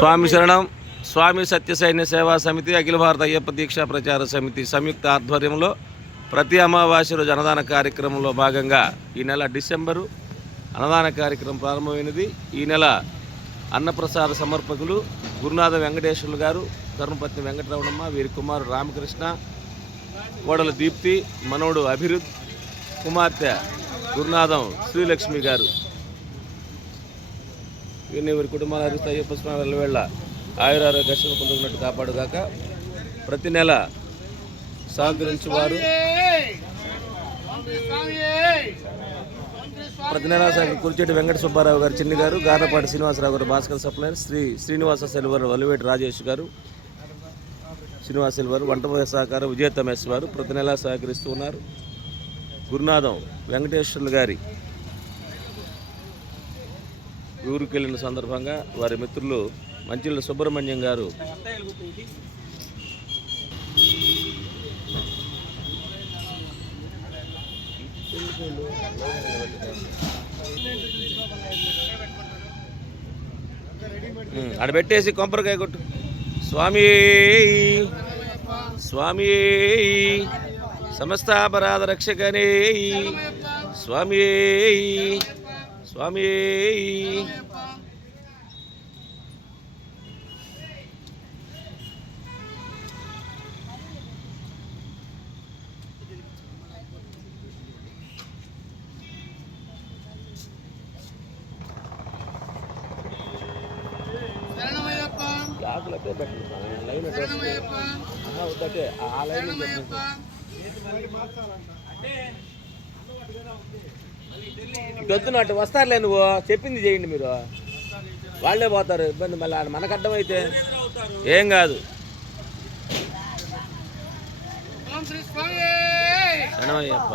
స్వామి శరణం. స్వామి సత్యసైన్య సేవా సమితి, అఖిల భారత అయ్యప్ప దీక్షా ప్రచార సమితి సంయుక్త ఆధ్వర్యంలో ప్రతి అమావాస్య రోజు అన్నదాన కార్యక్రమంలో భాగంగా ఈ నెల డిసెంబరు అన్నదాన కార్యక్రమం ప్రారంభమైనది. ఈ నెల అన్నప్రసాద సమర్పకులు గురునాథ వెంకటేశ్వర్లు గారు, ధర్మపత్ని వెంకటరమణమ్మ, వీరి కుమారుడు రామకృష్ణ, కోడలు దీప్తి, మనోడు అభివృద్ధ్, కుమార్తె గురునాథం శ్రీలక్ష్మి గారు. వీరిని వీరి కుటుంబాలు హరిస్తూ అయ్యప్ప స్వామి వెళ్ళవేళ్ళ ఆయురారోగ్య దర్శనం పొందుకున్నట్టు కాపాడుగాక. ప్రతి నెల సహకరించేవారు కురిచేటి వెంకట సుబ్బారావు గారు, చిన్ని గారు, గార్నపాటి శ్రీనివాసరావు గారు, భాస్కర్ సప్లైర్, శ్రీనివాస సెల్వర్, వలివేటి రాజేష్ గారు, శ్రీనివాస సెల్వర్, వంటమూయ సహకారం విజయతమేశ్ వారు ప్రతి నెలా సహకరిస్తూ ఉన్నారు. గురునాథం వెంకటేశ్వర్లు గారి ఊరికి వెళ్ళిన సందర్భంగా వారి మిత్రులు మంచిళ్ళ సుబ్రహ్మణ్యం గారు ఆడ పెట్టేసి కొబ్బరికాయ కొట్టు. స్వామి స్వామి సమస్తాపరాధ రక్షకనే స్వామి స్వామి. వద్దునట్టు వస్తారులే, నువ్వు చెప్పింది చేయండి, మీరు వాళ్ళే పోతారు, ఇబ్బంది. మళ్ళీ మనకు అర్థమైతే ఏం కాదు. శరణమయ్యప్ప.